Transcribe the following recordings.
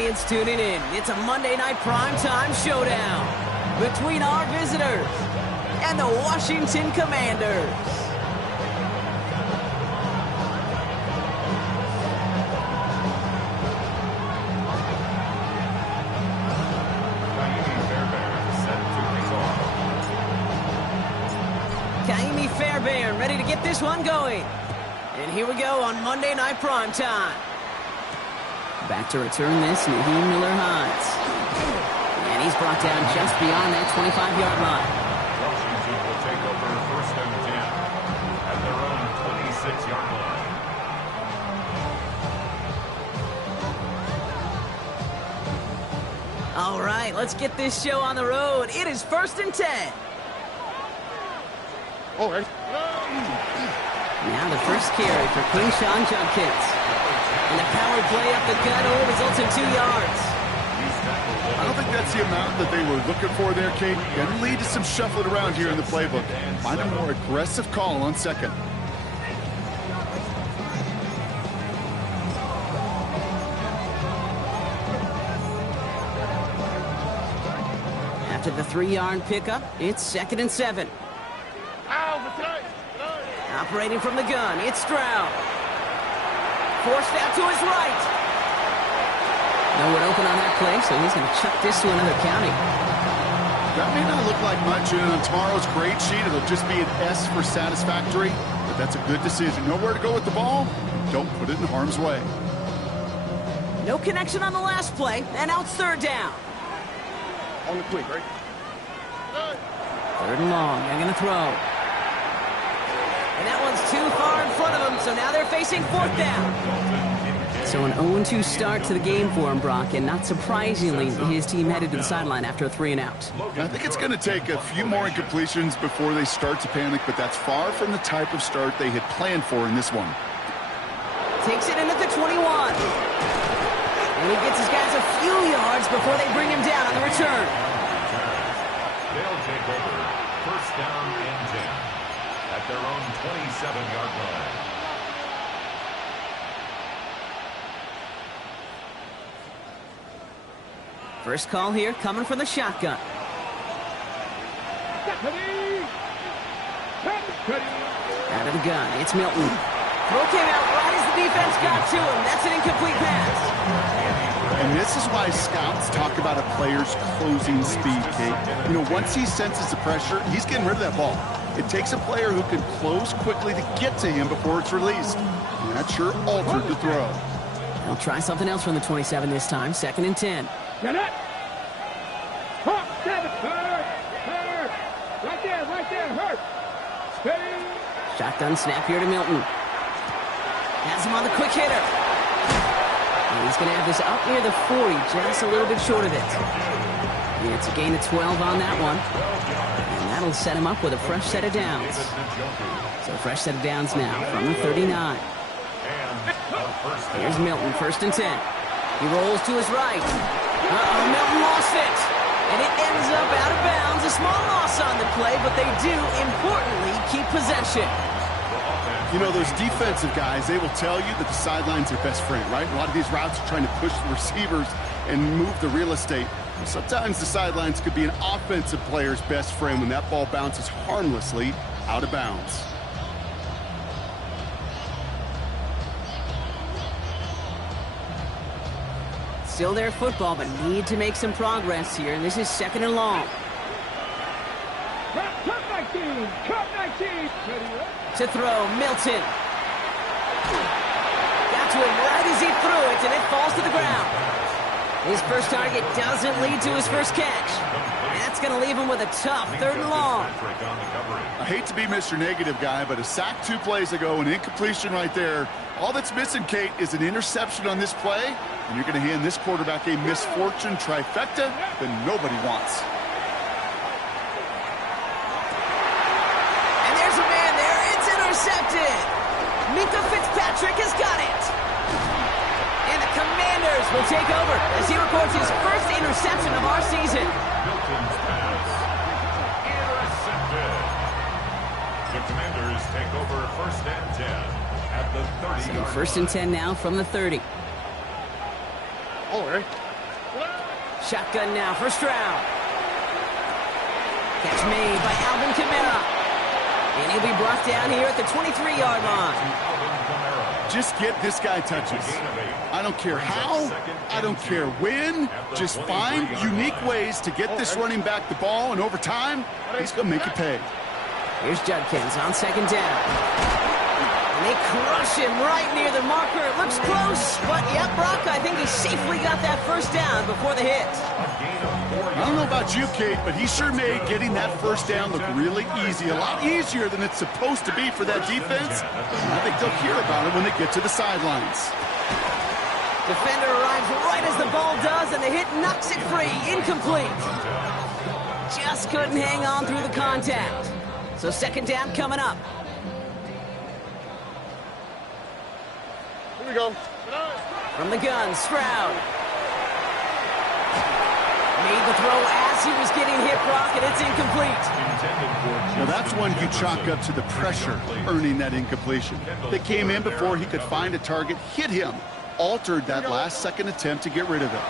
audience tuning in. It's a Monday night primetime showdown between our visitors and the Washington Commanders. Fairbairn ready to get this one going. And here we go on Monday Night Primetime. Back to return this, Naheem Miller-Hines. And he's brought down just beyond that 25-yard line. Washington will take over first and 10 at their own 26-yard line. All right, let's get this show on the road. It is first and 10. Now the first carry for Quinshawn Judkins. And the power play up the gut only results in 2 yards. I don't think that's the amount that they were looking for there, Kate. Going to lead to some shuffling around here in the playbook. Find a more aggressive call on second. After the 3-yard pickup, it's 2nd and 7. Operating from the gun, it's Stroud. Forced out to his right. No one open on that play, so he's going to chuck this to another county. That may not look like much, and on tomorrow's grade sheet, it'll just be an S for satisfactory, but that's a good decision. Know where to go with the ball, don't put it in harm's way. No connection on the last play, and now it's 3rd down. On the quick, right? 3rd and long, they're going to throw. And that one's too far in front of them, so now they're facing 4th down. So an 0-2 start to the game for him, Brock, and not surprisingly, his team headed to the sideline after a 3-and-out. I think it's going to take a few more incompletions before they start to panic, but that's far from the type of start they had planned for in this one. Takes it in at the 21. And he gets his guys a few yards before they bring him down on the return. They'll take over first down and 10. At their own 27-yard line. First call here coming from the shotgun. Out of the gun, it's Milton. Throw came out right as the defense got to him. That's an incomplete pass. And this is why scouts talk about a player's closing speed, Kate. You know, once he senses the pressure, he's getting rid of that ball. It takes a player who can close quickly to get to him before it's released. And that sure altered the throw. He'll try something else from the 27 this time. 2nd and 10. Get it! Right there, hurt! Steady! Shotgun snap here to Milton. Has him on the quick hitter. And he's going to have this up near the 40, just a little bit short of it. And it's a gain of 12 on that one. That'll set him up with a fresh set of downs. So fresh set of downs now from the 39. Here's Milton, 1st and 10. He rolls to his right. Milton lost it. And it ends up out of bounds. A small loss on the play, but they do, importantly, keep possession. You know, those defensive guys, they will tell you that the sideline's their best friend, right? A lot of these routes are trying to push the receivers and move the real estate. Sometimes the sidelines could be an offensive player's best friend when that ball bounces harmlessly out of bounds. Still their football, but need to make some progress here. And this is 2nd and long. Cut 19! Cut 19! To throw, Milton. Got to him right as he threw it, and it falls to the ground. His first target doesn't lead to his first catch. That's going to leave him with a tough 3rd and long. I hate to be Mr. Negative guy, but a sack 2 plays ago, an incompletion right there. All that's missing, Kate, is an interception on this play, and you're going to hand this quarterback a misfortune trifecta that nobody wants. And there's a man there. It's intercepted. Minka Fitzpatrick has got it. And the Commanders will take over as he records his first interception of our season. Milton's pass. Intercepted. The Commanders take over first and 10 at the 30-yard line. So 1st and 10 now from the 30. All right. Shotgun now, first round. Catch made by Alvin Kamara. And he'll be brought down here at the 23-yard line. Just get this guy touches. I don't care how, I don't care when. Just find unique ways to get this running back the ball, and over time, he's going to make you pay. Here's Judkins on second down. And they crush him right near the marker. It looks close, but yep, Brock, I think he safely got that first down before the hit. I don't know about you, Kate, but he sure made getting that first down look really easy. A lot easier than it's supposed to be for that defense. I think they'll hear about it when they get to the sidelines. Defender arrives right as the ball does, and the hit knocks it free. Incomplete. Just couldn't hang on through the contact. So second down coming up. Here we go. From the gun, Stroud. Made the throw as he was getting hit, Brock, and it's incomplete. Well, that's one you chalk up to the pressure earning that incompletion. They came in before he could find a target, hit him, altered that last-second attempt to get rid of it.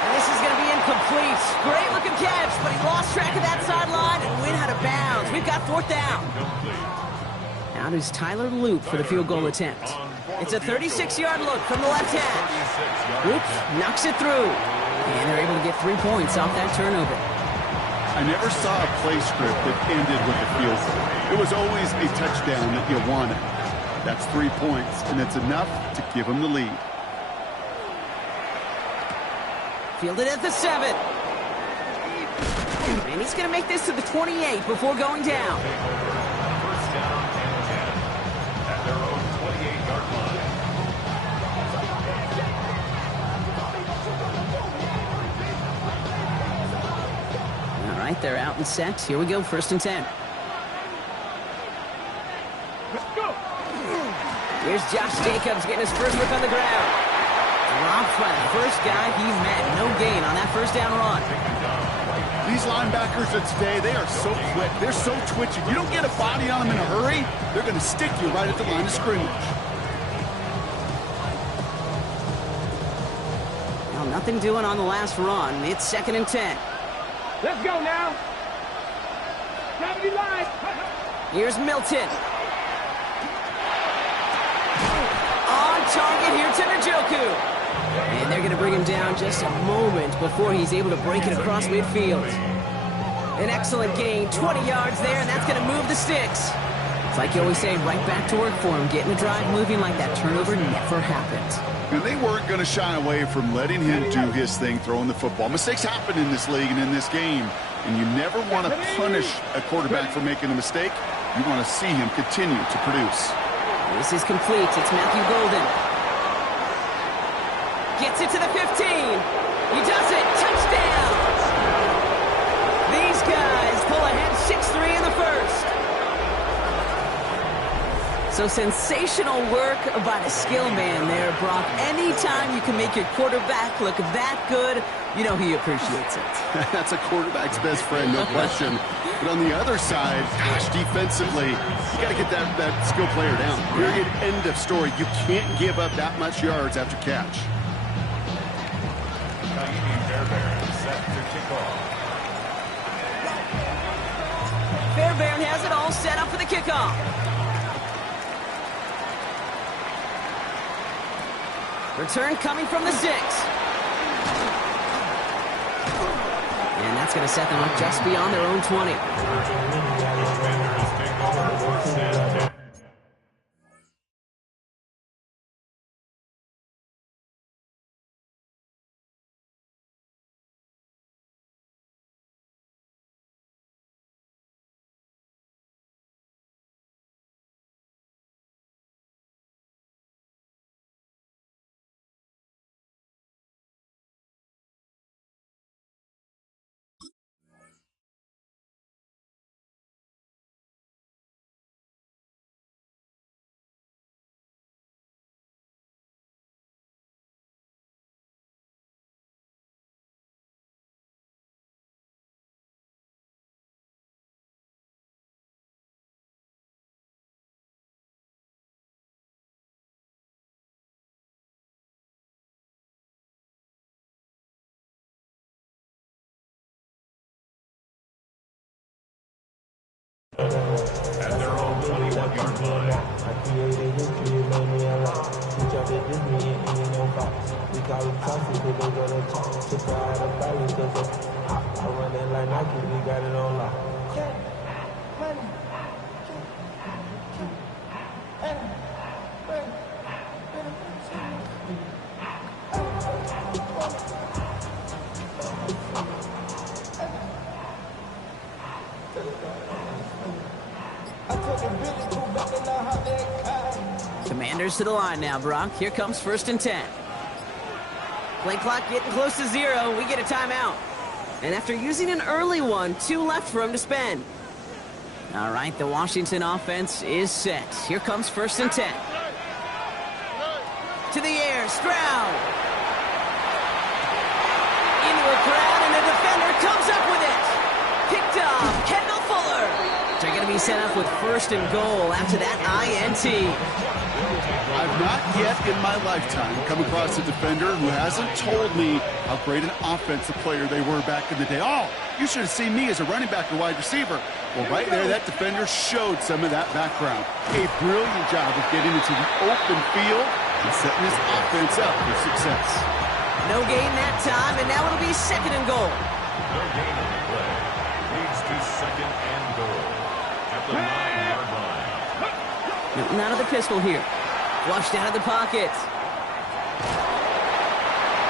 And this is going to be incomplete. Great-looking catch, but he lost track of that sideline and went out of bounds. We've got fourth down. Now does Tyler Loop for the field goal attempt. It's a 36-yard look from the left hash. Loop knocks it through. And they're able to get 3 points off that turnover. I never saw a play script that ended with a field goal. It was always a touchdown that you wanted. That's 3 points, and it's enough to give them the lead. Fielded at the 7. And he's going to make this to the 28 before going down. First down and 10 at their own 28-yard line. All right, they're out and set. Here we go, first and 10. Here's Josh Jacobs getting his first look on the ground. Dropped by the first guy he met. No gain on that first down run. These linebackers of today, they are so quick. They're so twitchy. You don't get a body on them in a hurry, they're going to stick you right at the line of scrimmage. Well, nothing doing on the last run. It's second and 10. Let's go now. Gravity line. Here's Milton. On target here to Njoku. And they're going to bring him down just a moment before he's able to break it across midfield. An excellent gain, 20 yards there, and that's going to move the sticks. It's like you always say, right back to work for him, getting the drive moving like that turnover never happened. And they weren't going to shy away from letting him do his thing, throwing the football. Mistakes happen in this league and in this game, and you never want to punish a quarterback for making a mistake. You want to see him continue to produce. This is complete. It's Matthew Golden. Gets it to the 15. He does it. Touchdown. These guys pull ahead 6-3 in the first. So sensational work by the skill man there, Brock. Anytime you can make your quarterback look that good, you know he appreciates it. That's a quarterback's best friend, no question. But on the other side, gosh, defensively, you got to get that skill player down. Period. End of story. You can't give up that much yards after catch. Fairbairn has it all set up for the kickoff. Return coming from the 6. And that's going to set them up just beyond their own 20. doing that. I created history, it made me alive. Switch up the Disney, it ain't no box. We call it toxic, cause they go to talk. Took her out of balance, cause I run it like Nike, we got it on lock. Commanders to the line now, Brock. Here comes 1st and 10. Play clock getting close to 0. We get a timeout. And after using an early one, 2 left for him to spend. All right, the Washington offense is set. Here comes 1st and 10. To the air, Stroud. Into a crowd, and a defender comes up with it. Picked off, Kendall Fuller. They're going to be set up with 1st and goal after that INT. I've not yet in my lifetime come across a defender who hasn't told me how great an offensive player they were back in the day. Oh, you should have seen me as a running back or wide receiver. Well, right there, that defender showed some of that background. A brilliant job of getting into the open field and setting his offense up for success. No gain that time, and now it'll be 2nd and goal. No gain on the play. Leads to 2nd and goal at the 9-yard line. Milton out of the pistol here. Flushed out of the pocket.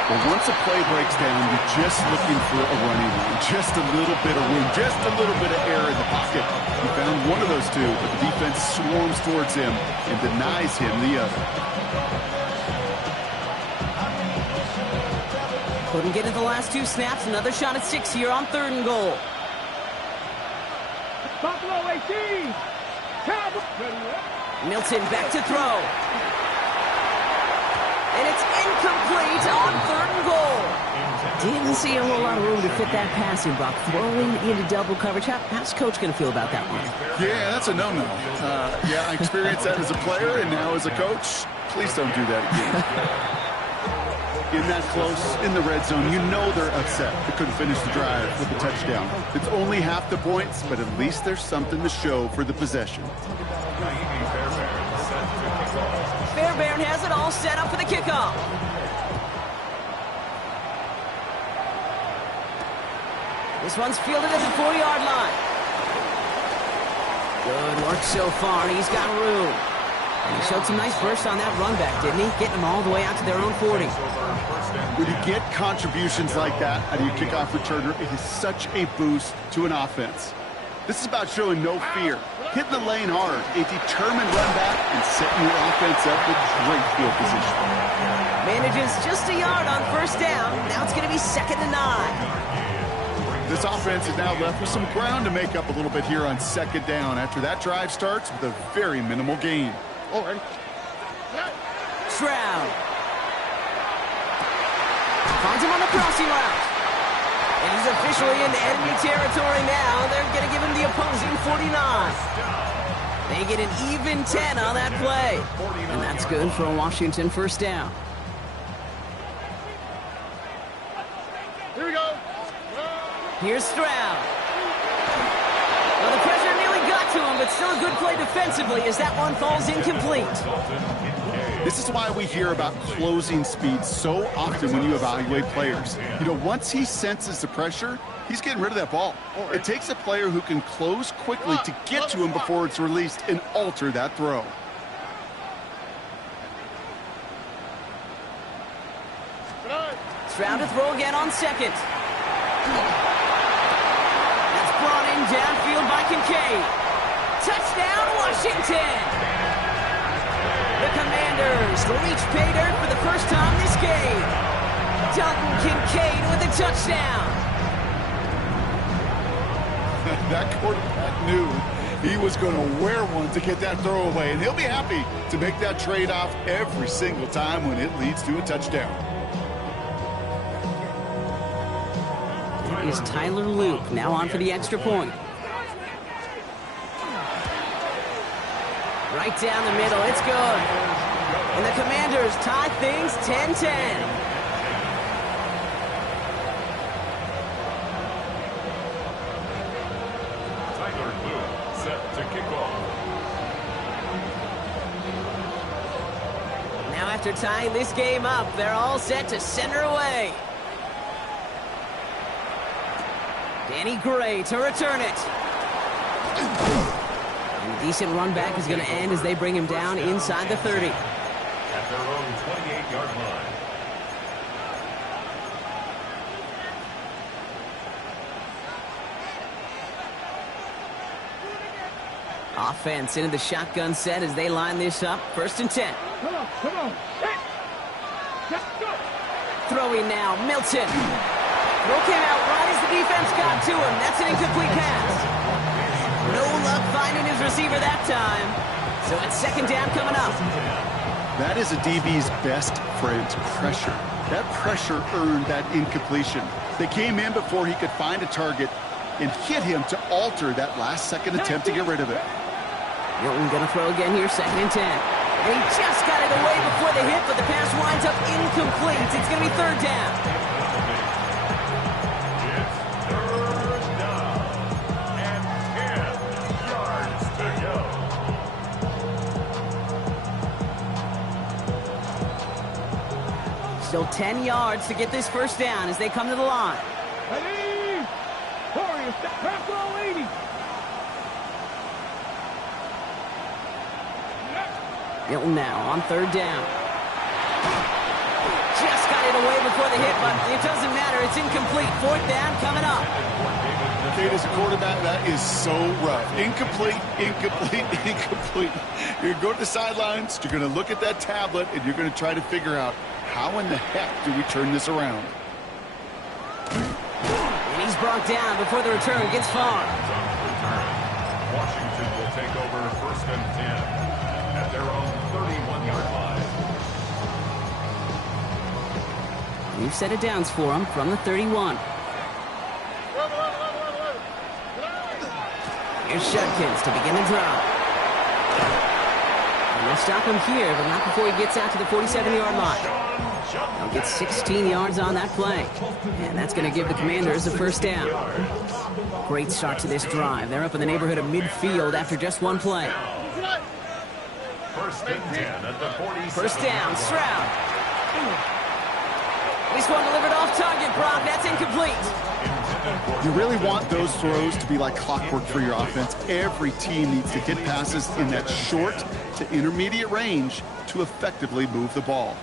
Well, once a play breaks down, you're just looking for a running line. Just a little bit of room, just a little bit of air in the pocket. He found one of those two, but the defense swarms towards him and denies him the other. Couldn't get it the last 2 snaps. Another shot at 6 here on 3rd and goal. Buffalo 18. Milton back to throw. And it's incomplete on 3rd and goal. Didn't see a whole lot of room to fit that passing block. Throwing into double coverage. How's Coach going to feel about that one? Yeah, that's a no-no. Yeah, I experienced that as a player and now as a coach. Please don't do that again. In that close, in the red zone, you know they're upset. They couldn't finish the drive with a touchdown. It's only half the points, but at least there's something to show for the possession. Fairbairn has it all set up for the kickoff. This one's fielded at the 40-yard line. Good work so far. He's got room. And he showed some nice burst on that run back, didn't he? Getting them all the way out to their own 40. When you get contributions like that out of your kickoff returner, it is such a boost to an offense. This is about showing no fear, hitting the lane hard, a determined run back, and setting your offense up with great field position. Manages just a yard on 1st down. Now it's going to be 2nd and 9. This offense is now left with some ground to make up a little bit here on 2nd down after that drive starts with a very minimal gain. All right. Stroud. Finds him on the crossing route. And he's officially in enemy territory now. They're going to give him the opposing 49. They get an even 10 on that play. And that's good for a Washington 1st down. Here we go. Here's Stroud. Well, the pressure nearly got to him, but still a good play defensively as that one falls incomplete. This is why we hear about closing speed so often when you evaluate players. You know, once he senses the pressure, he's getting rid of that ball. It takes a player who can close quickly to get to him before it's released and alter that throw. Stroud to throw again on 2nd. That's brought in downfield by Kincaid. Touchdown, Washington! The Commanders reach pay dirt for the first time this game. Dalton Kincaid with a touchdown. That quarterback knew he was going to wear one to get that throw away, and he'll be happy to make that trade-off every single time when it leads to a touchdown. That is Tyler Luke now on for the extra point. Right down the middle, it's good. And the Commanders tie things 10-10. after tying this game up, they're all set to send her away. Danny Gray to return it. And a decent run back is going to end as they bring him down inside the 30. At their own 28-yard line. Offense into the shotgun set as they line this up. 1st and 10. Come on, come on. Hey. Let's go. Throwing now, Milton. Throw came out right as the defense got to him. That's an incomplete pass. No luck finding his receiver that time. So it's 2nd down coming up. That is a DB's best friend, pressure. That pressure earned that incompletion. They came in before he could find a target and hit him to alter that last-second attempt to get rid of it. Milton going to throw again here, 2nd and 10. And he just got it away before the hit, but the pass winds up incomplete. It's going to be 3rd down. It's 3rd down and 10 yards to go. Still 10 yards to get this 1st down as they come to the line. Ready. Warriors, back row 80. Milton now on 3rd down. Just got it away before the hit, but it doesn't matter. It's incomplete. 4th down coming up. Kate, as a quarterback, that is so rough. Incomplete, incomplete, incomplete. You're going to go to the sidelines, you're going to look at that tablet, and you're going to try to figure out how in the heck do we turn this around. And he's brought down before the return gets far. Washington will take over 1st and 10 at their own 31-yard line. We've set it downs for him from the 31. Here's Judkins to begin the drive. And they'll stop him here, but not before he gets out to the 47-yard line. They'll get 16 yards on that play. And that's going to give the Commanders a 1st down. Great start to this drive. They're up in the neighborhood of midfield after just one play. 1st and 10 at the 47. 1st down, Stroud. This one delivered off target, Brock. That's incomplete. You really want those throws to be like clockwork for your offense. Every team needs to hit passes in that short to intermediate range to effectively move the ball.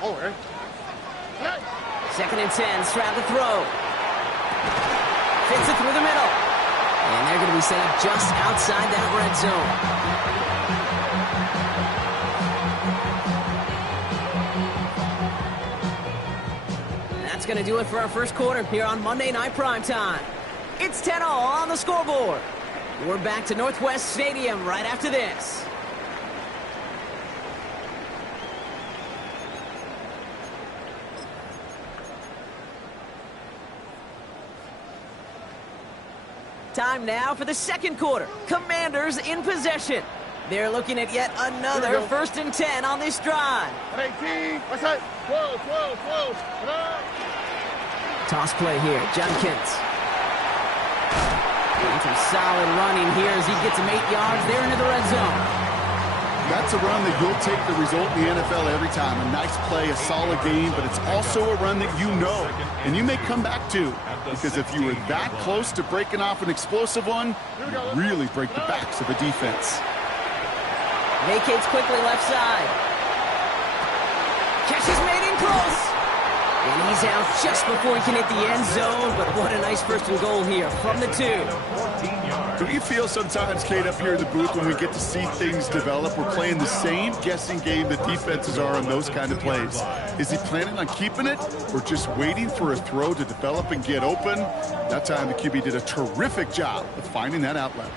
2nd and 10, Stroud to throw. Fits it through the middle. And they're going to be set up just outside that red zone. That's going to do it for our 1st quarter here on Monday Night Primetime. It's 10-0 on the scoreboard. We're back to Northwest Stadium right after this. Time now for the 2nd quarter. Commanders in possession. They're looking at yet another 1st and 10 on this drive. 18. What's that? 12. Toss play here, Judkins. And some solid running here as he gets him 8 yards there into the red zone. That's a run that you'll take the result in the NFL every time. A nice play, a solid game, but it's also a run that you know and you may come back to. Because if you were that close to breaking off an explosive one, you really break the backs of a defense. Vacates quickly left side. Catch is made in close. And he's out just before he can hit the end zone, but what a nice 1st and goal here from the 2. Do you feel sometimes, Kate, up here in the booth when we get to see things develop, we're playing the same guessing game that defenses are on those kind of plays? Is he planning on keeping it or just waiting for a throw to develop and get open? That time the QB did a terrific job of finding that outlet.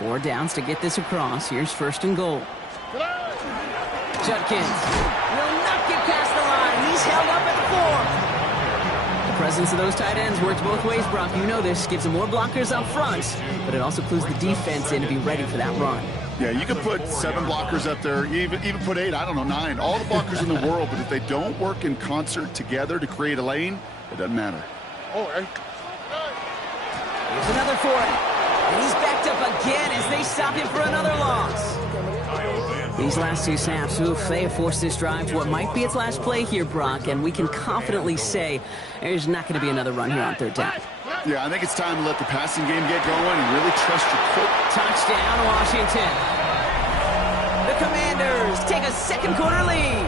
4 downs to get this across. Here's 1st and goal. Judkins will not get past the line. He's held up at the 4. The presence of those tight ends works both ways, Brock. You know this. Gives them more blockers up front, but it also clues the defense in to be ready for that run. Yeah, you can put 7 blockers up there, even put 8, I don't know, 9. All the blockers in the world, but if they don't work in concert together to create a lane, it doesn't matter. Here's another for it. And he's backed up again as they stop him for another loss. Kyle Van These last two snaps, oof, they have forced this drive to what might be its last play here, Brock, and we can confidently say there's not going to be another run here on third down. Yeah, I think it's time to let the passing game get going and really trust your coach. Touchdown, Washington. The Commanders take a second quarter lead.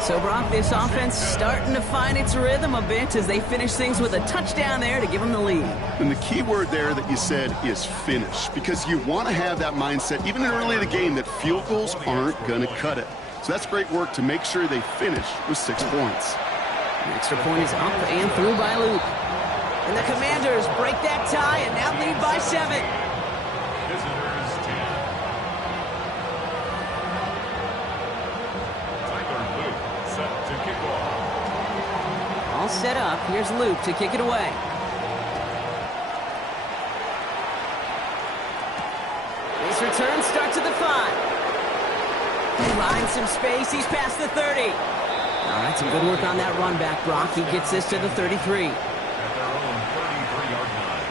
So, Brock, this offense starting to find its rhythm a bit as they finish things with a touchdown there to give them the lead. And the key word there that you said is finish, because you want to have that mindset, even early in the game, that field goals aren't going to cut it. So that's great work to make sure they finish with 6 points. The extra point is up and through by Luke. And the Commanders break that tie and now lead by 7. Visitors 10. Tyler Luke set to kick off. All set up. Here's Luke to kick it away. His return starts at the 5. He finds some space. He's past the 30. All right, some good work on that run back, Brock. He gets this to the 33. At their own 33-yard line.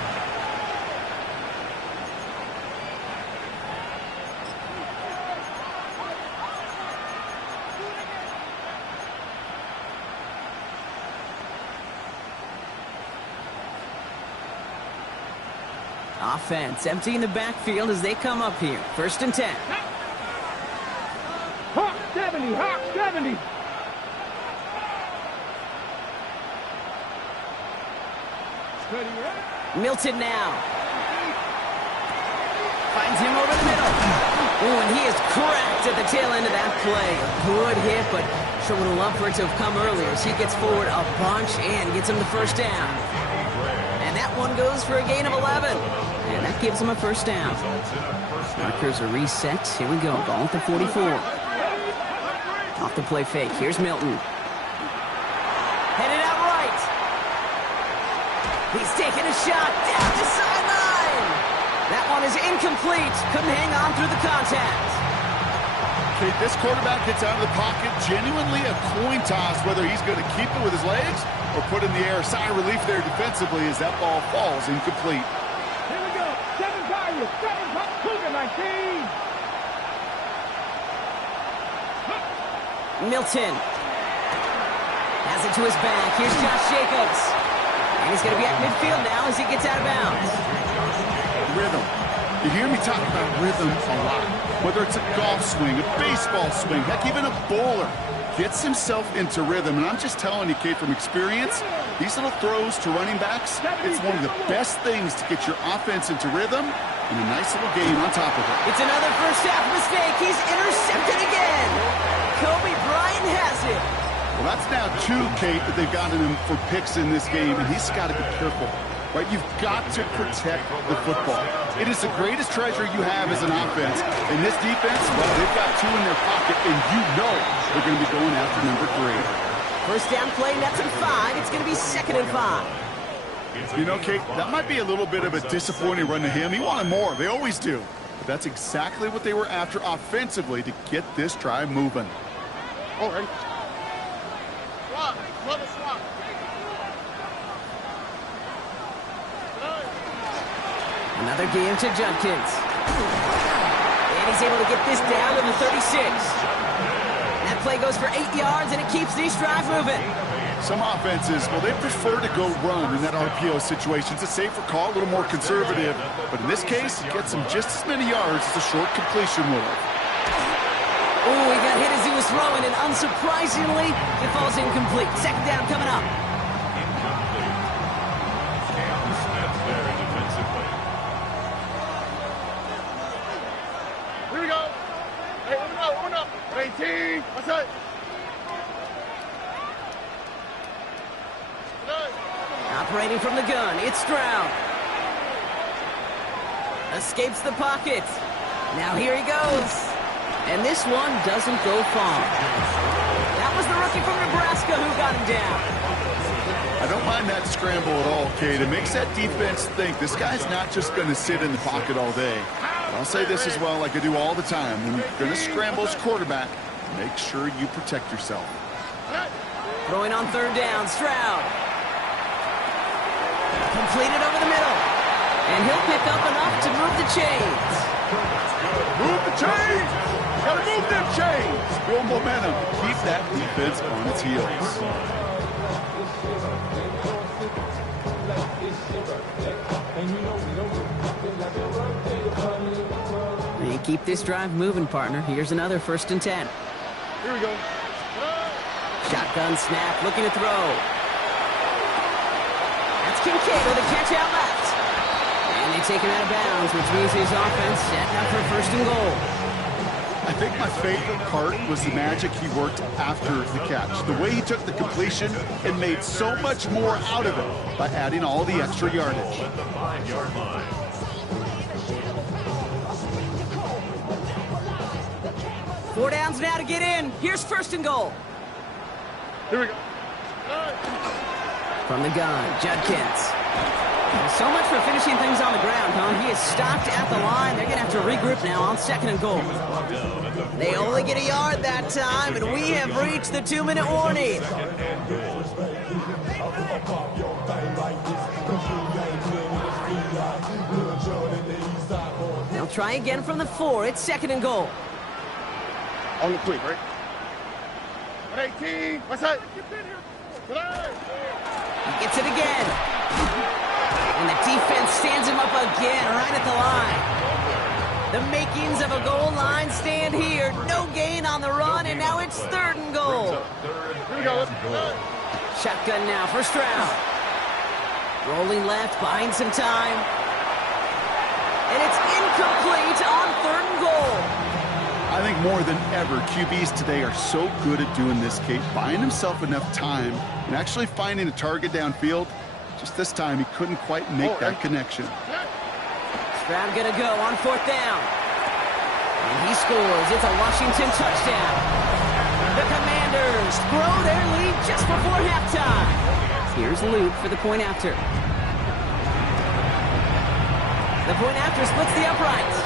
Offense emptying the backfield as they come up here. 1st and 10. Hawk 70, Hawk 70. Milton now. Finds him over the middle. Oh, and he is cracked at the tail end of that play. A good hit, but sure would have loved for it to have come earlier as he gets forward a bunch and gets him the 1st down. And that one goes for a gain of 11. And that gives him a 1st down. Markers are reset. Here we go. Ball at the 44. Off the play fake. Here's Milton. Headed out right. He's taking a shot down the sideline. That one is incomplete. Couldn't hang on through the contact. Okay, this quarterback gets out of the pocket. Genuinely a coin toss whether he's going to keep it with his legs or put in the air. Sigh of relief there defensively as that ball falls incomplete. Here we go. 7 Tigers, 7 Cougar 19. Milton has it to his back. Here's Josh Jacobs. And he's going to be at midfield now as he gets out of bounds. Rhythm. You hear me talk about rhythm a lot. Whether it's a golf swing, a baseball swing, heck, even a bowler gets himself into rhythm. And I'm just telling you, Kate, from experience, these little throws to running backs, it's one of the best things to get your offense into rhythm and a nice little game on top of it. It's another first half mistake. He's intercepted again. Kobe Bryant has it. Well, that's now 2, Kate, that they've gotten him for picks in this game, and he's got to be careful. Right? You've got to protect the football. It is the greatest treasure you have as an offense. And this defense, well, they've got 2 in their pocket, and you know they're going to be going after number 3. First down play, nets at 5. It's going to be 2nd and 5. You know, Kate, that might be a little bit of a disappointing run to him. He wanted more. They always do. But that's exactly what they were after offensively to get this drive moving. All right. Swap. Mother swap. Another game to Judkins. And he's able to get this down to the 36. That play goes for 8 yards, and it keeps these drive moving. Some offenses, well, they prefer to go run in that RPO situation. It's a safer call, a little more conservative. But in this case, it gets him just as many yards as a short completion would have. Oh, he got hit as he was throwing, and unsurprisingly, it falls incomplete. 2nd down coming up. Incomplete. Cam Smith there defensively. Here we go. Hey, open up. 18. What's that? Operating from the gun, it's Stroud. Escapes the pocket. Now here he goes. And this one doesn't go far. That was the rookie from Nebraska who got him down. I don't mind that scramble at all, Kate. It makes that defense think this guy's not just going to sit in the pocket all day. But I'll say this as well, like I do all the time. When you're going to scramble as quarterback, make sure you protect yourself. Throwing on 3rd down, Stroud. Completed over the middle. And he'll pick up enough to move the chains. Move the chains! Gotta move them chains! Build momentum. Keep that defense on its heels. They keep this drive moving, partner. Here's another 1st and 10. Here we go. Shotgun snap, looking to throw. That's Kincaid with a catch out left. And they take him out of bounds, which means his offense setting up for 1st and goal. I think my favorite part was the magic he worked after the catch. The way he took the completion and made so much more out of it by adding all the extra yardage. At the 5-yard line. 4 downs now to get in. Here's 1st and goal. Here we go. From the gun, Judkins. So much for finishing things on the ground, huh? He is stopped at the line. They're going to have to regroup now on 2nd and goal. They only get a yard that time, and we have reached the 2-minute warning. They'll try again from the 4. It's 2nd and goal. On the quick, right? 118. What's that? He gets it again. And the defense stands him up again right at the line. The makings of a goal line stand here. No gain on the run, and now it's 3rd and goal. Here we go. Shotgun now, 1st round. Rolling left, buying some time. And it's incomplete on 3rd and goal. I think more than ever, QBs today are so good at doing this, Kate, buying himself enough time and actually finding a target downfield. Just this time, he couldn't quite make that connection. Stroud gonna go on 4th down. And he scores. It's a Washington touchdown. The Commanders grow their lead just before halftime. Here's Luke for the point after. The point after splits the uprights.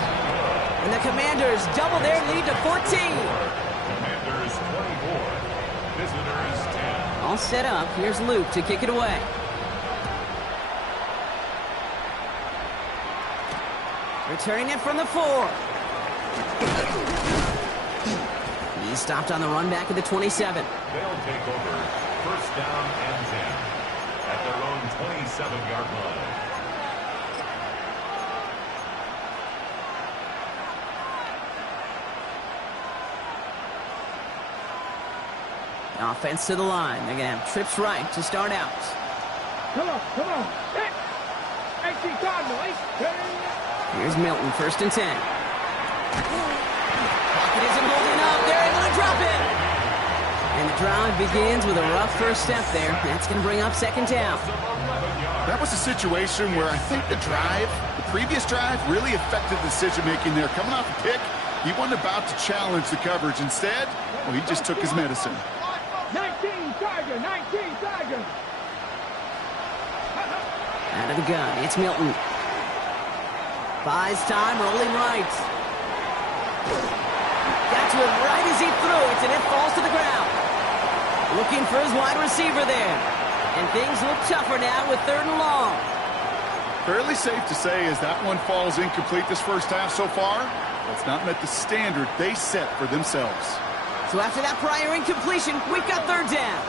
And the Commanders double their lead to 14. Commanders 24. Visitors 10. All set up. Here's Luke to kick it away. Returning it from the 4. He's stopped on the run back at the 27. They'll take over 1st down and 10 at their own 27-yard line. Offense to the line. They're going to have trips right to start out. Come on, come on. Hey, Here's Milton, 1st and 10. Pocket isn't holding up. They're able to drop it. And the drive begins with a rough 1st step there. That's going to bring up 2nd down. That was a situation where I think the previous drive, really affected the decision-making there. Coming off a pick, he wasn't about to challenge the coverage. Instead, well, he just took his medicine. 19 Tiger. Out of the gun, it's Milton. Buys time, rolling right. Got to it right as he threw it, and it falls to the ground. Looking for his wide receiver there. And things look tougher now with 3rd and long. Fairly safe to say as that one falls incomplete this 1st half so far, that's not met the standard they set for themselves. So after that prior incompletion, we've got 3rd down.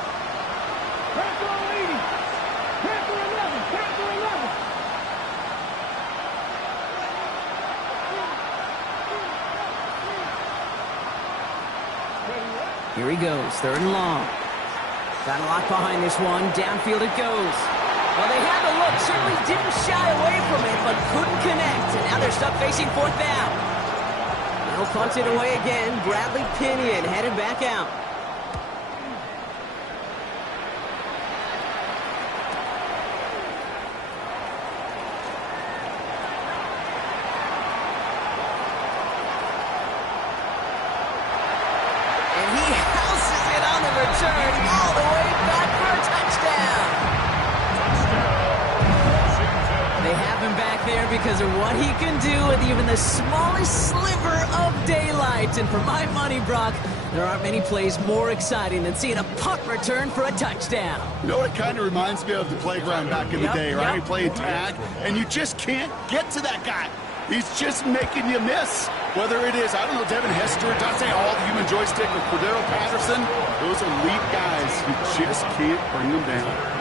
Here he goes, 3rd and long. Got a lot behind this one. Downfield it goes. Well, they had the look. Certainly didn't shy away from it, but couldn't connect. And now they're stuck facing 4th down. They'll punt it away again. Bradley Pinion headed back out. And he houses it on the return all the way back for a touchdown. They have him back there because of what he can do with even the smallest sliver of daylight. And for my money, Brock, there aren't many plays more exciting than seeing a punt return for a touchdown. You know what it kind of reminds me of? The playground back in the day, right? You play tag, and you just can't get to that guy. He's just making you miss. Whether it is, I don't know, Devin Hester, Dante Hall, the human joystick, or Cordero Patterson, those elite guys, you just can't bring them down.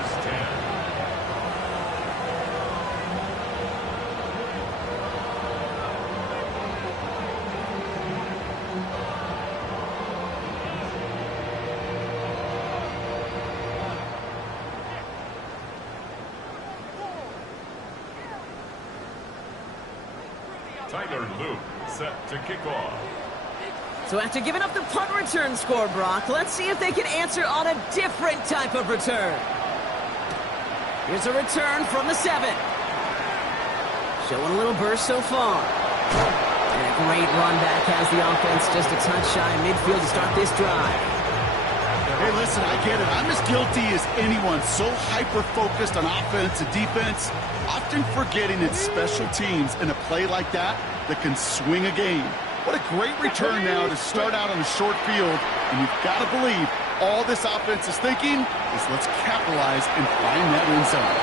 Luke set to kick off. So after giving up the punt return score, Brock, let's see if they can answer on a different type of return. Here's a return from the 7. Showing a little burst so far. And a great run back has the offense just a touch shy of midfield to start this drive. Hey, listen, I get it. I'm as guilty as anyone. So hyper-focused on offense and defense, often forgetting it's special teams in a play like that can swing a game. What a great return now to start out on a short field. And you've got to believe all this offense is thinking is let's capitalize and find that end zone.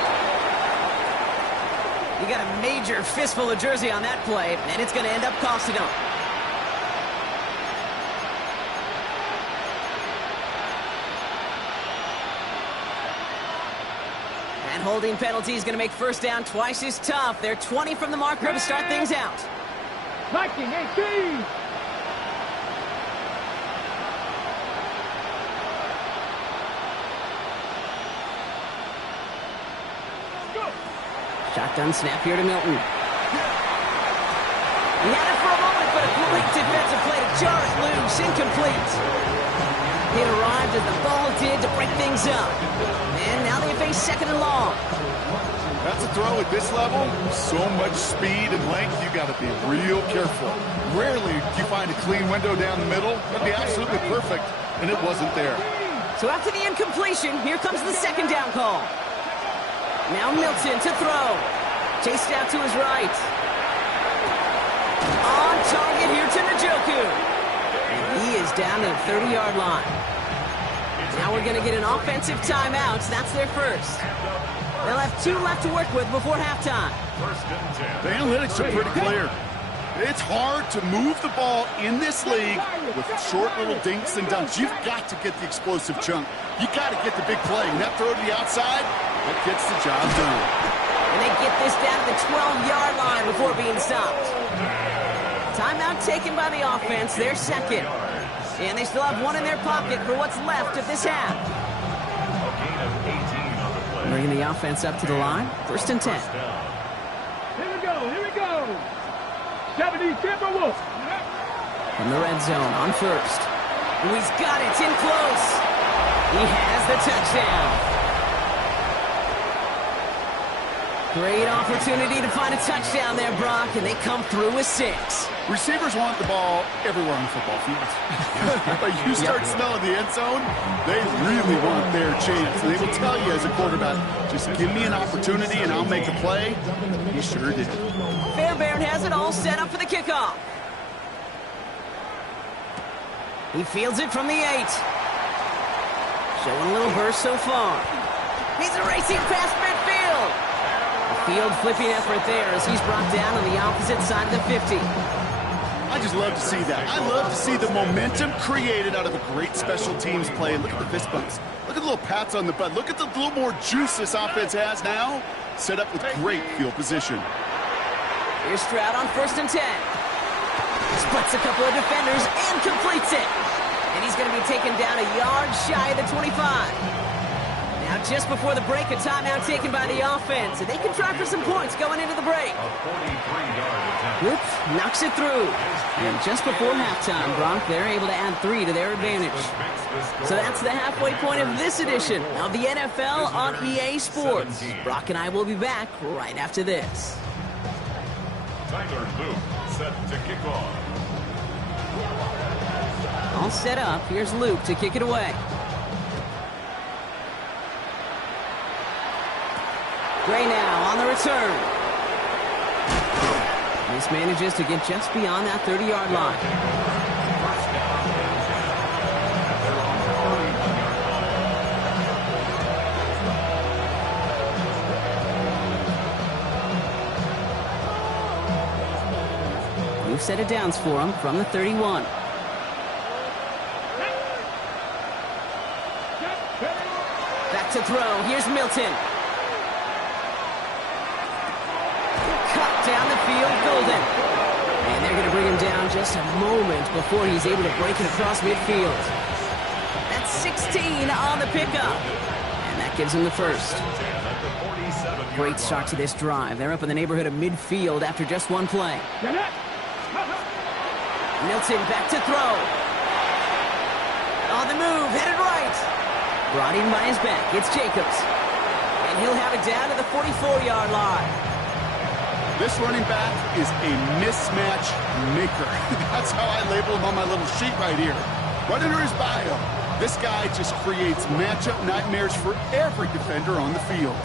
You got a major fistful of jersey on that play, and it's going to end up costing them. And holding penalty is going to make first down twice as tough. They're 20 from the marker to start things out. Viking 18. Shotgun snap here to Milton. He had it for a moment, but a great defensive play to jar it loose. Incomplete. It arrived as the ball did to break things up. And now they face second and long. That's a throw at this level. So much speed and length, you got to be real careful. Rarely do you find a clean window down the middle. That'd be absolutely perfect, and it wasn't there. So after the incompletion, here comes the second down call. Now Milton to throw. Chased out to his right. On target here to Njoku. And he is down to the 30-yard line. Now we're going to get an offensive timeout. That's their first. They'll have 2 left to work with before halftime. The analytics are pretty clear. It's hard to move the ball in this league with short little dinks and dunks. You've got to get the explosive chunk. You got to get the big play. And that throw to the outside, that gets the job done. And they get this down to the 12-yard line before being stopped. Timeout taken by the offense. They're second. And they still have 1 in their pocket for what's left of this half. Bringing the offense up to the line. First and 10. Here we go. 70 Timberwolves. From the red zone on first. Ooh, he's got it. It's in close. He has the touchdown. Great opportunity to find a touchdown there, Brock, and they come through with 6. Receivers want the ball everywhere on the football field. But you start smelling the end zone, they really want their chance. And they will tell you as a quarterback, just give me an opportunity and I'll make a play. He sure did. Fairbairn has it all set up for the kickoff. He fields it from the 8. Showing a little burst so far. He's racing past midfield. A field flipping effort there as he's brought down on the opposite side of the 50. I just love to see that. I love to see the momentum created out of a great special teams play. Look at the fist bumps. Look at the little pats on the butt. Look at the little more juice this offense has now. Set up with great field position. Here's Stroud on first and 10. Splits a couple of defenders and completes it. And he's going to be taken down a yard shy of the 25. Now just before the break, a timeout taken by the offense. And they can try for some points going into the break. Oops, knocks it through. And just before halftime, Brock, they're able to add 3 to their advantage. So that's the halfway point of this edition of the NFL on EA Sports. Brock and I will be back right after this. Tyler Luke set to kick off. All set up. Here's Luke to kick it away. Gray now on the return. This manages to get just beyond that 30-yard line. set of downs for him from the 31. Back to throw. Here's Milton. Cut down the field, Golden. And they're going to bring him down just a moment before he's able to break it across midfield. That's 16 on the pickup. And that gives him the first. Great start to this drive. They're up in the neighborhood of midfield after just one play. Milton back to throw. On the move, headed right. Brought in by his back. It's Jacobs. And he'll have it down to the 44-yard line. This running back is a mismatch maker. That's how I label him on my little sheet right here. Right under his bio. This guy just creates matchup nightmares for every defender on the field.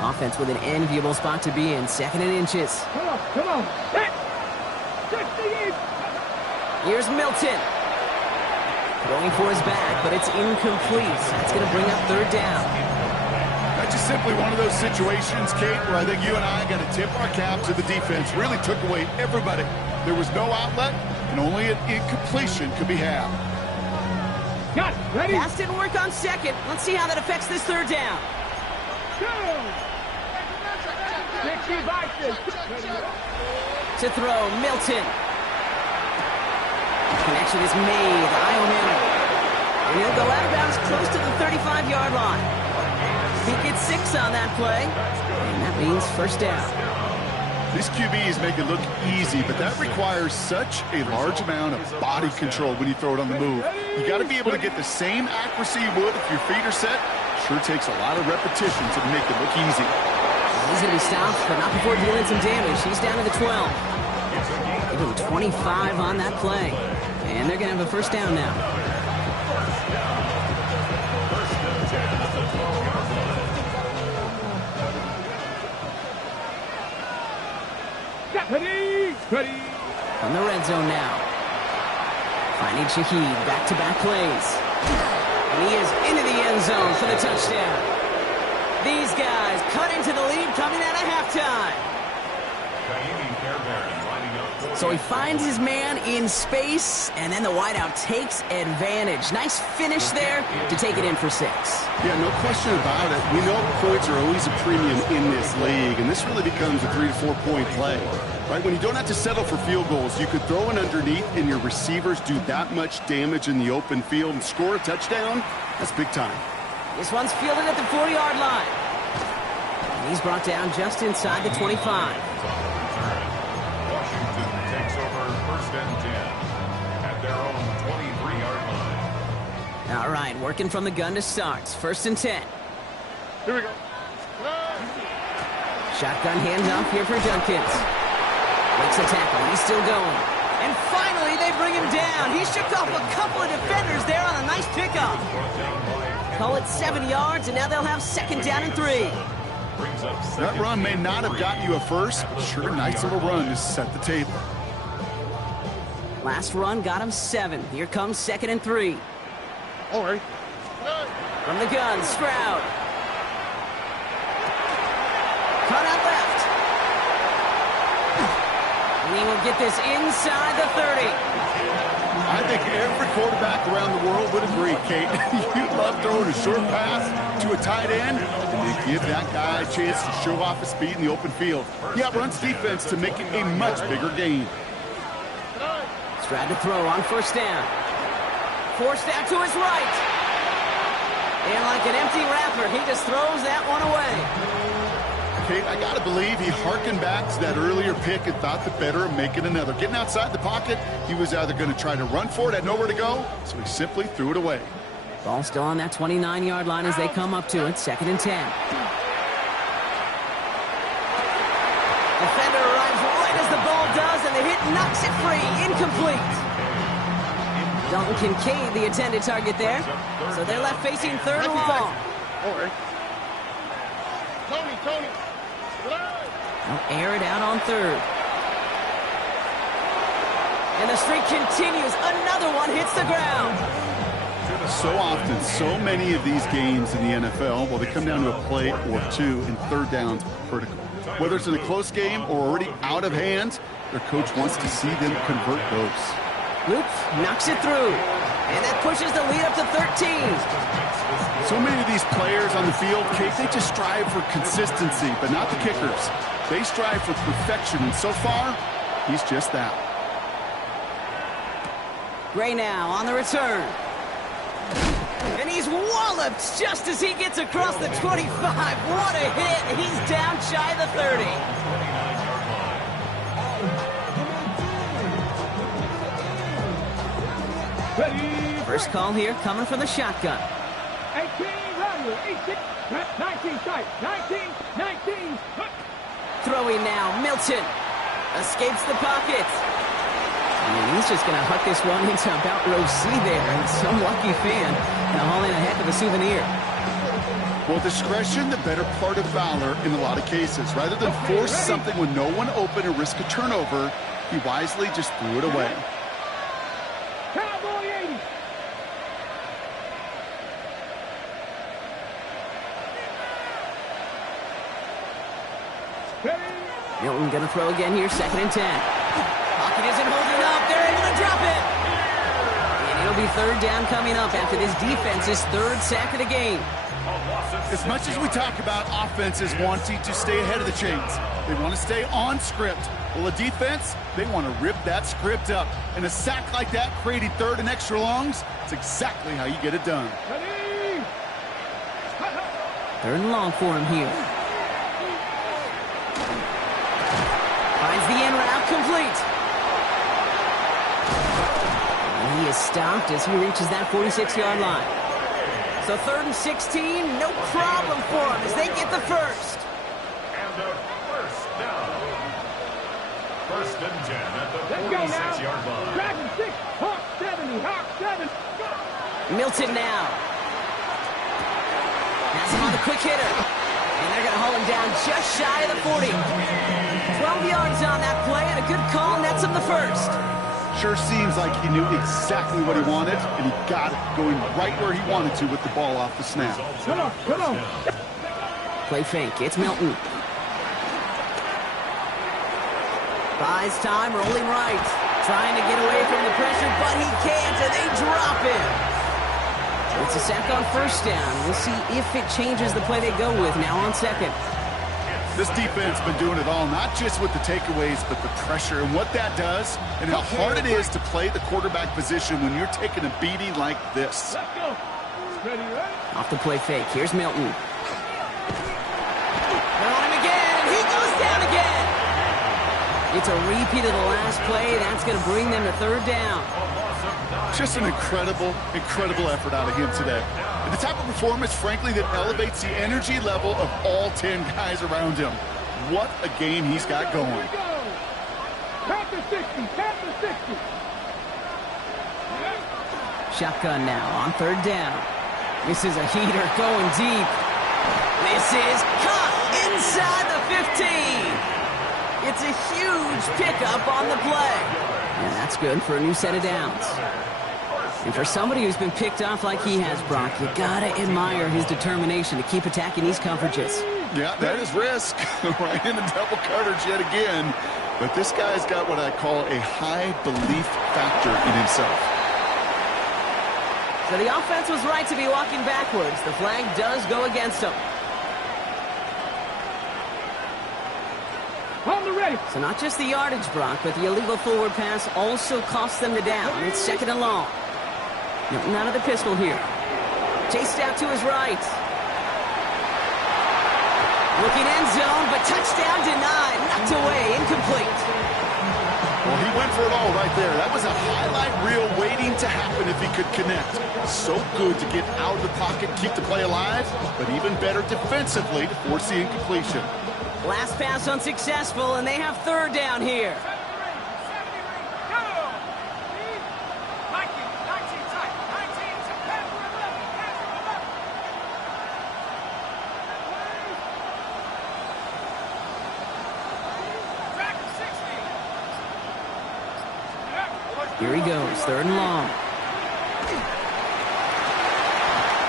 Offense with an enviable spot to be in. 2nd and inches. Come on. Hit. Here's Milton. Going for his back, but it's incomplete. That's going to bring up 3rd down. That's just simply one of those situations, Kate, where I think you and I got to tip our cap to the defense. Really took away everybody. There was no outlet, and only an incompletion could be had. Got it. Ready? Pass didn't work on 2nd. Let's see how that affects this 3rd down. To throw, Milton. Connection is made. Iomanno. And he'll go out of bounds close to the 35-yard line. He gets 6 on that play. And that means 1st down. These QBs make it look easy, but that requires such a large amount of body control when you throw it on the move. You got to be able to get the same accuracy you would if your feet are set. Sure takes a lot of repetition to make it look easy. He's going to be stopped, but not before dealing some damage. He's down to the 12. Give him 25 on that play. And they're going to have a 1st down now. Ready. From the red zone now. Finding Shaheed. Back-to-back plays. And he is into the end zone for the touchdown. These guys cut into the lead coming out of halftime. So he finds his man in space, and then the wideout takes advantage. Nice finish there to take it in for 6. Yeah, no question about it. We know points are always a premium in this league, and this really becomes a 3 to 4 point play. Right, when you don't have to settle for field goals, you could throw it underneath and your receivers do that much damage in the open field and score a touchdown. That's big time. This one's fielded at the 4-yard line. And he's brought down just inside the 25. Washington takes over 1st and 10 at their own 23-yard line. All right, working from the gun to start. 1st and 10. Here we go. Shotgun handoff here for Dunkins. Makes a tackle. He's still going. And finally, they bring him down. He shook off a couple of defenders there on a nice pickup. Call it 7 yards, and now they'll have 2nd down and 3. That run may not have gotten you a first, but sure, nice little run to set the table. Last run got him 7. Here comes 2nd and 3. All right. From the gun, Stroud. Cut out left. He will get this inside the 30. I think every quarterback around the world would agree, Kate. You love throwing a short pass to a tight end and then give that guy a chance to show off his speed in the open field. He outruns defense to make it a much bigger game. Stroud to throw on 1st down. Forced out to his right. And like an empty wrapper, he just throws that one away. Kate, I got to believe he harkened back to that earlier pick and thought the better of making another. Getting outside the pocket, he was either going to try to run for it, had nowhere to go, so he simply threw it away. Ball still on that 29-yard line as they come up to it. 2nd and 10. Defender arrives right as the ball does, and the hit knocks it free. Incomplete. Dalton Kincaid, the intended target there. So they're left facing 3rd and long. All right. Tony. They'll air it out on 3rd. And the streak continues. Another one hits the ground. So often, so many of these games in the NFL, well, they come down to a play or two, and 3rd downs are critical. Whether it's in a close game or already out of hand, their coach wants to see them convert those. Luke knocks it through, and that pushes the lead up to 13. So many of these players on the field, Kate, they just strive for consistency, but not the kickers. They strive for perfection, and so far, he's just that. Gray now on the return. And he's walloped just as he gets across the 25. What a hit. He's down shy of the 30. First call here coming from the shotgun. 18, radio, 18, 19, tight, 19, 19. Throwing now, Milton. Escapes the pocket. And he's just going to huck this one into about row C there. And some lucky fan going to haul in a heck of a souvenir. Well, discretion, the better part of valor in a lot of cases. Rather than force something with no one open and risk a turnover, he wisely just threw it away. Cowboy 80. Milton going to throw again here, 2nd and 10. Pocket isn't holding up. They're able to drop it. And it'll be 3rd down coming up after this defense's 3rd sack of the game. As much as we talk about offenses wanting to stay ahead of the chains, they want to stay on script. Well, the defense, they want to rip that script up. And a sack like that, creating 3rd and extra longs, it's exactly how you get it done. 3rd and long for him here. Finds the in route complete. And he is stopped as he reaches that 46-yard line. So 3rd and 16, no problem for him as they get the first. And a first down. 1st and 10 at the Let's go now. 46-yard line. Dragon 6, Hawk 70, Hawk 7. Go. Milton now. Has him on the quick hitter. And they're going to haul him down just shy of the 40. 12 yards on that play, and a good call nets him the first. Sure seems like he knew exactly what he wanted, and he got it going right where he wanted to with the ball off the snap. Come on, come on. Play fake. It's Milton. Buys time, rolling right. Trying to get away from the pressure, but he can't, and they drop him. It's a sack on 1st down. We'll see if it changes the play they go with now on 2nd. This defense has been doing it all, not just with the takeaways, but the pressure and what that does and how hard it is to play the quarterback position when you're taking a beating like this. Let's go. Ready, ready? Off the play fake. Here's Milton. They're on him again, and he goes down again. It's a repeat of the last play. That's going to bring them to 3rd down. Just an incredible, incredible effort out of him today. And the type of performance, frankly, that elevates the energy level of all 10 guys around him. What a game he's got going. Here we go. Panther 60, Panther 60. Shotgun now on 3rd down. This is a heater going deep. This is caught inside the 15. It's a huge pickup on the play. And that's good for a new set of downs. And for somebody who's been picked off like he has, Brock, you gotta admire his determination to keep attacking these coverages. Yeah, that is risk. Right in the double coverage yet again. But this guy's got what I call a high belief factor in himself. So the offense was right to be walking backwards. The flag does go against them. On the ready. So not just the yardage, Brock, but the illegal forward pass also cost them the down. It's 2nd and long. Milton out of the pistol here. Chased out to his right. Looking end zone, but touchdown denied. Knocked away, incomplete. Well, he went for it all right there. That was a highlight reel waiting to happen if he could connect. So good to get out of the pocket, keep the play alive, but even better defensively to force the incompletion. Last pass unsuccessful, and they have 3rd down here. Here he goes, 3rd and long.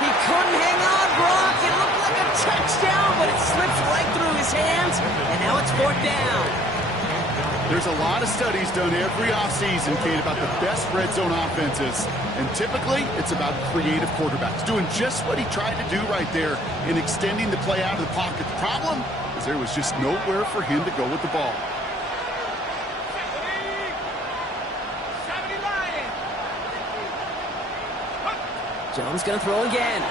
He couldn't hang on, Brock. It looked like a touchdown, but but it slips right through his hands, and now it's 4th down. There's a lot of studies done every offseason, Kate, about the best red zone offenses. And typically, it's about creative quarterbacks doing just what he tried to do right there in extending the play out of the pocket. The problem is there was just nowhere for him to go with the ball. Jones going to throw again.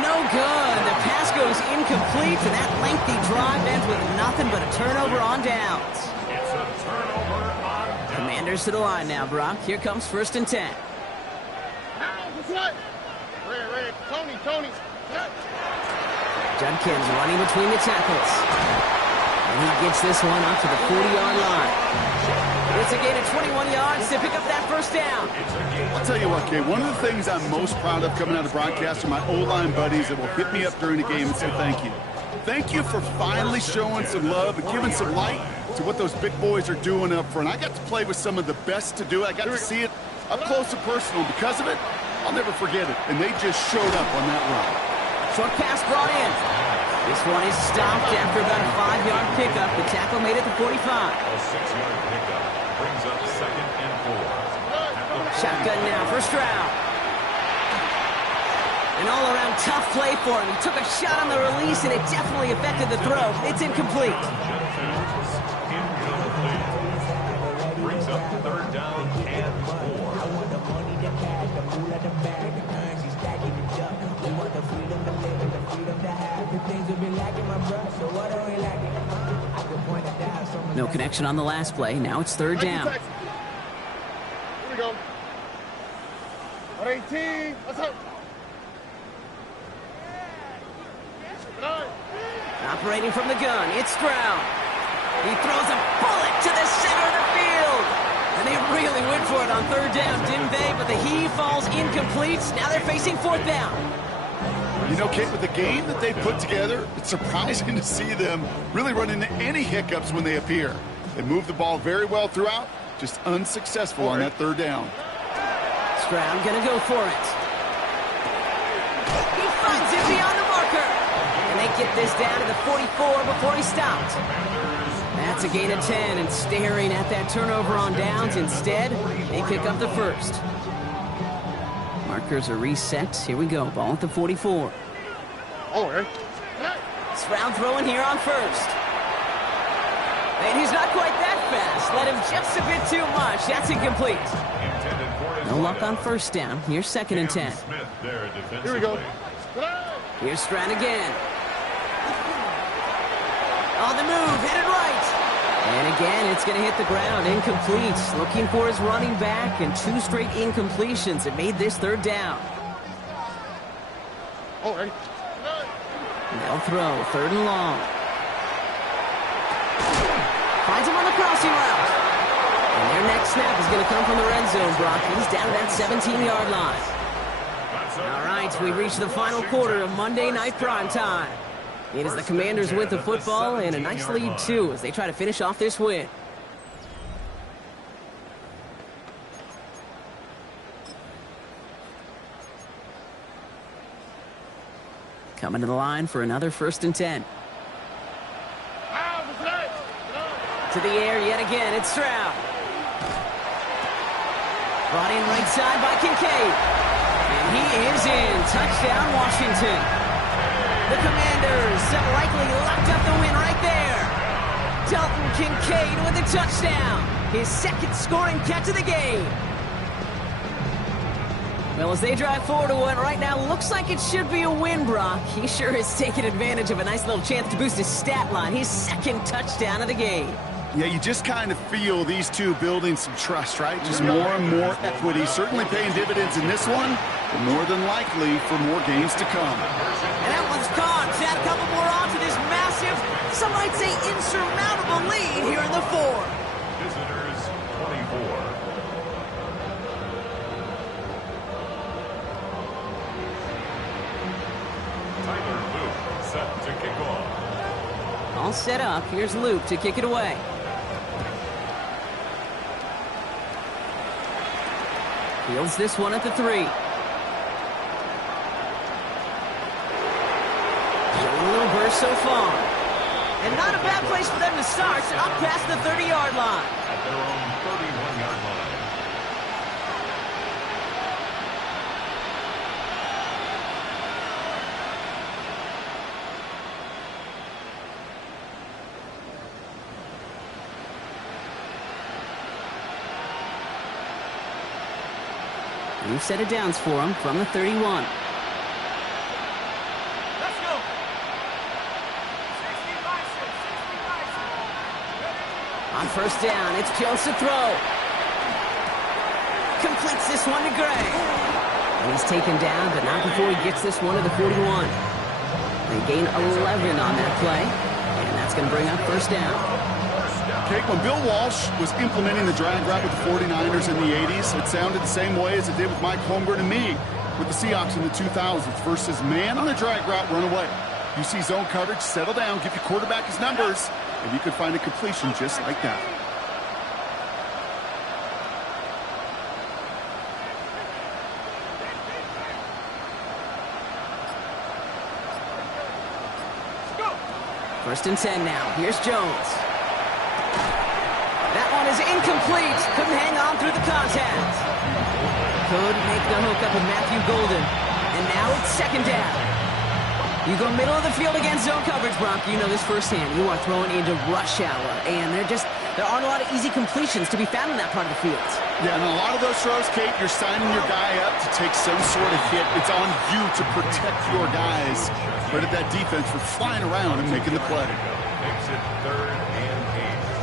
No good. The pass goes incomplete, and that lengthy drive ends with nothing but a turnover on downs. It's a turnover on downs. Commanders to the line now, Brock. Here comes 1st and 10. Red, Tony. Judkins running between the tackles. And he gets this one up to the 40-yard line. It's a gain of 21 yards to pick up that 1st down. I'll tell you what, Kate, one of the things I'm most proud of coming out of broadcast are my O-line buddies that will hit me up during the game and say thank you. Thank you for finally showing some love and giving some light to what those big boys are doing up front. I got to play with some of the best to do it. I got to see it up close and personal. Because of it, I'll never forget it. And they just showed up on that run. Short pass brought in. This one is stopped after about a 5-yard pickup. The tackle made it to 45. A 6-yard pickup brings up 2nd and 4. Shotgun now for Stroud. An all-around tough play for him. He took a shot on the release, and it definitely affected the throw. It's incomplete. Brings up 3rd down and 4. No connection on the last play. Now it's 3rd down. Here we go. 18. Let's go. Operating from the gun, it's Stroud. He throws a bullet to the center of the field. And they really went for it on 3rd down, didn't they? But the heave falls incomplete. Now they're facing 4th down. You know, Kate, with the game that they put together, it's surprising to see them really run into any hiccups when they appear. They move the ball very well throughout, just unsuccessful on that 3rd down. Stroud gonna go for it. He finds it beyond the marker. And they get this down to the 44 before he stopped. That's a gain of 10, and staring at that turnover on downs. Instead, they pick up the 1st. Markers are reset. Here we go. Ball at the 44. Stroud throwing here on 1st. And he's not quite that fast. Let him just a bit too much. That's incomplete. No luck on 1st down. Here's 2nd and 10. Here we go. Here's Stroud again. On the move, headed right. And again, it's going to hit the ground. Incomplete. Looking for his running back, and 2 straight incompletions. It made this 3rd down. They'll throw. 3rd and long. Finds him on the crossing route. And their next snap is going to come from the red zone, Brock. He's down to that 17-yard line. All right, we reached the final quarter of Monday Night Prime Time. It is the Commanders with the football, and a nice lead, too, as they try to finish off this win. Coming to the line for another 1st and 10. To the air yet again, it's Stroud. Brought in right side by Kincaid. And he is in. Touchdown, Washington. The Commanders have likely locked up the win right there. Dalton Kincaid with a touchdown. His 2nd scoring catch of the game. Well, as they drive forward to what right now looks like it should be a win, Brock, he sure has taken advantage of a nice little chance to boost his stat line. His 2nd touchdown of the game. Yeah, you just kind of feel these two building some trust, right? Just more and more equity. Certainly paying dividends in this one, but more than likely for more games to come. And that one's gone. Add a couple more on to this massive, some might say insurmountable lead here in the 4th. Visitors 24. Tyler Luke set to kick off. All set up. Here's Luke to kick it away. Fields this one at the 3. little burst so far. And not a bad place for them to start, up past the 30-yard line. At their own 31-yard line. New set of downs for him from the 31. Let's go. On first down, it's Jones to throw. Completes this one to Gray. And he's taken down, but not before he gets this one to the 41. They gain 11 on that play, and that's going to bring up first down. Kate, when Bill Walsh was implementing the drag route with the 49ers in the 80s, it sounded the same way as it did with Mike Holmgren and me with the Seahawks in the 2000s versus man on a drag route, run away. You see zone coverage, settle down, give your quarterback his numbers, and you could find a completion just like that. First and 10 now. Here's Jones. That one is incomplete. Couldn't hang on through the contact. Couldn't make the hook up with Matthew Golden. And now it's second down. You go middle of the field against zone coverage, Bronk. You know this firsthand. You are throwing into rush hour. And there aren't a lot of easy completions to be found in that part of the field. Yeah, and a lot of those throws, Kate, you're signing your guy up to take some sort of hit. It's on you to protect your guys. Credit that defense for flying around and making the play. Makes it 3rd and 8.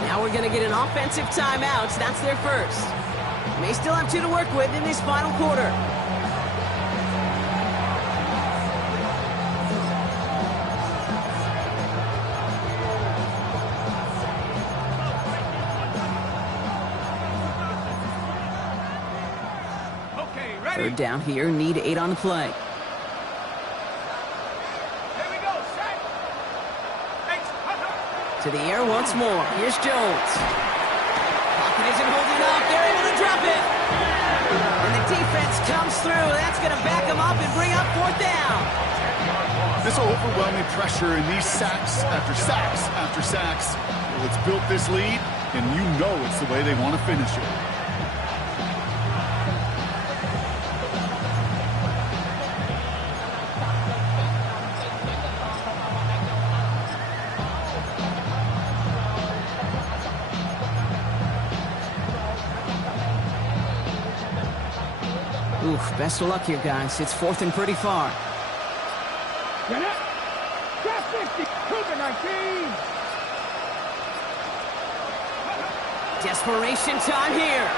Now we're going to get an offensive timeout. That's their first. May still have 2 to work with in this final quarter. Okay, ready? Third down here, need 8 on the play. Here we go, set. Thanks. To the air once more. Here's Jones. Pocket isn't holding up. They're able to drop it. And the defense comes through. That's going to back them up and bring up fourth down. This overwhelming pressure and these sacks after sacks after sacks, well, it's built this lead, and you know it's the way they want to finish it. Oof, best of luck here, guys. It's 4th and pretty far. Get it. Drop 50. Cougar 19. Desperation time here.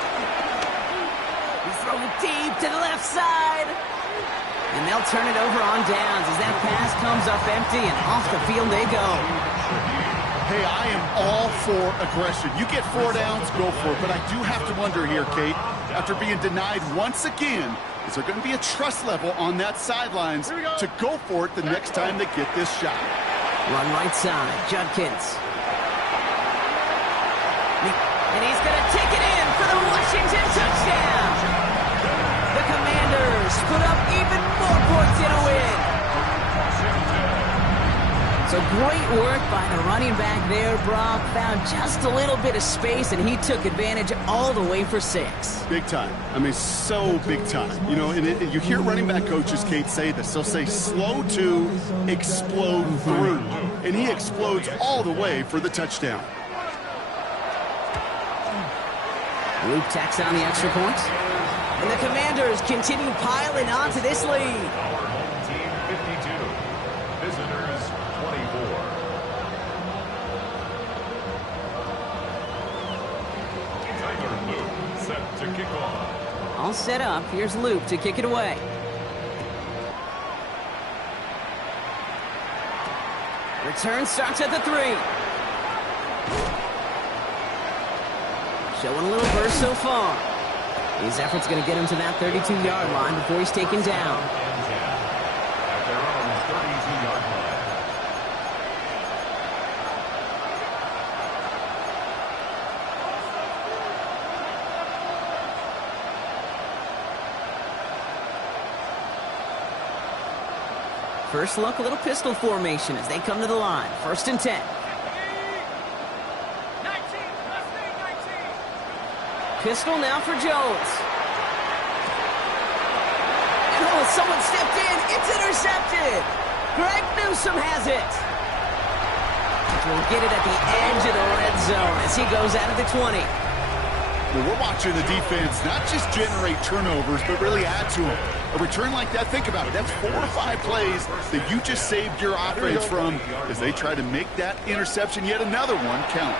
You throw it deep to the left side. And they'll turn it over on downs as that pass comes up empty and off the field they go. Hey, I am all for aggression. You get 4 downs, go for it. But I do have to wonder here, Kate, after being denied once again, is there going to be a trust level on that sidelines to go for it the next time they get this shot? Run right side, Judkins. And he's going to take it in for the Washington touchdown. The Commanders put up even more points in a win. So great work by the running back there, Brock. Found just a little bit of space, and he took advantage all the way for 6. Big time. I mean, so big time. You know, and you hear running back coaches, Kate, say this. They'll say slow to explode through. And he explodes all the way for the touchdown. Luke tacks on the extra point. And the Commanders continue piling on to this lead. Our home team 52. Visitors 24. Tyler Luke set to kick off. All set up. Here's Luke to kick it away. Return starts at the 3. Showing a little burst so far. His effort's going to get him to that 32-yard line before he's taken down. And 10 at their own 32-yard line. First look, a little pistol formation as they come to the line. 1st and 10. Pistol now for Jones. And oh, someone stepped in. It's intercepted. Greg Newsome has it. Will get it at the edge of the red zone as he goes out of the 20. Well, we're watching the defense not just generate turnovers, but really add to them. A return like that, think about it. That's 4 or 5 plays that you just saved your offense from as they try to make that interception, yet another one, count.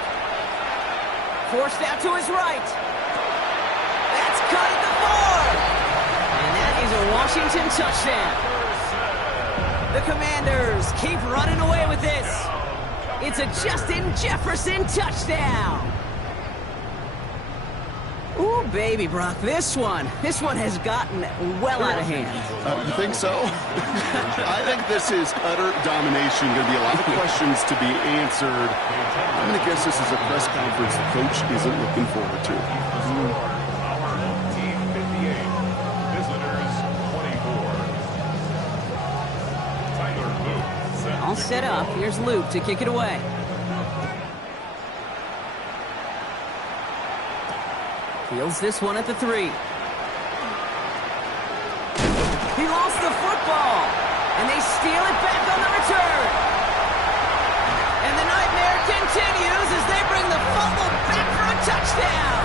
Forced out to his right. That's cut at the 4. And that is a Washington touchdown. The Commanders keep running away with this. It's a Justin Jefferson touchdown. Ooh, baby, Brock, this one has gotten well out of hand. You think so? I think this is utter domination. Going to be a lot of questions to be answered. I'm going to guess this is a press conference the coach isn't looking forward to. Our home team 58. Visitors 24. Tyler Luke set All to set kick up. off. Here's Luke to kick it away. Fields this one at the 3. He lost the football, and they steal it back on the return. And the nightmare continues as they bring the fumble back for a touchdown.